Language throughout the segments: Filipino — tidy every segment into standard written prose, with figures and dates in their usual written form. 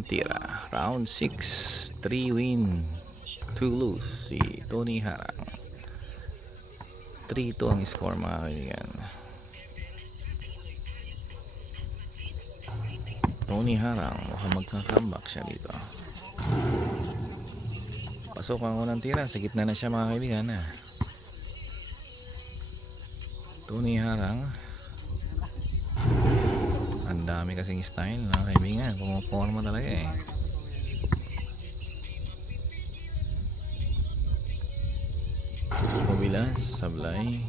unang tira. Round 6, 3 win, 2 lose. Si TonyHarang. 3-2 ang score, mga kaibigan. TonyHarang, mukhang magka-comeback siya dito. Pasok ang unang tira. Sa gitna na siya, mga kaibigan. TonyHarang. Ang dami kasing style, mga kaibigan. Pumuporma talaga eh. Ubilas, sablay.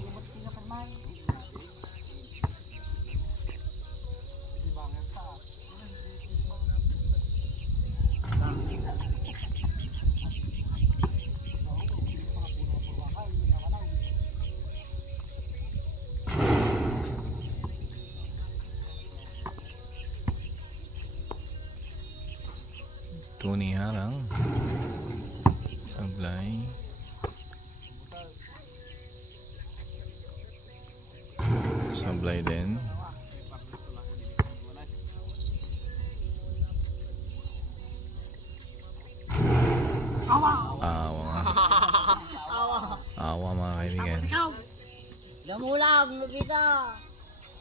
TonyHarang, sablay. Sablay din. Awa mga kaibigan.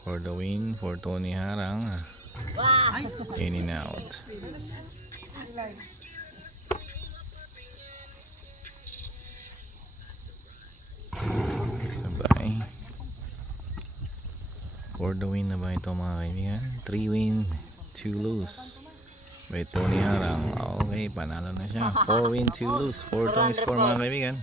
For the win for TonyHarang. In and out. Sabay. For the win na ba ito, mga kaibigan? 3 win, 2 lose by TonyHarang. Okay, panalo na siya. 4 win, 2 lose. 4-2 score, mga kaibigan.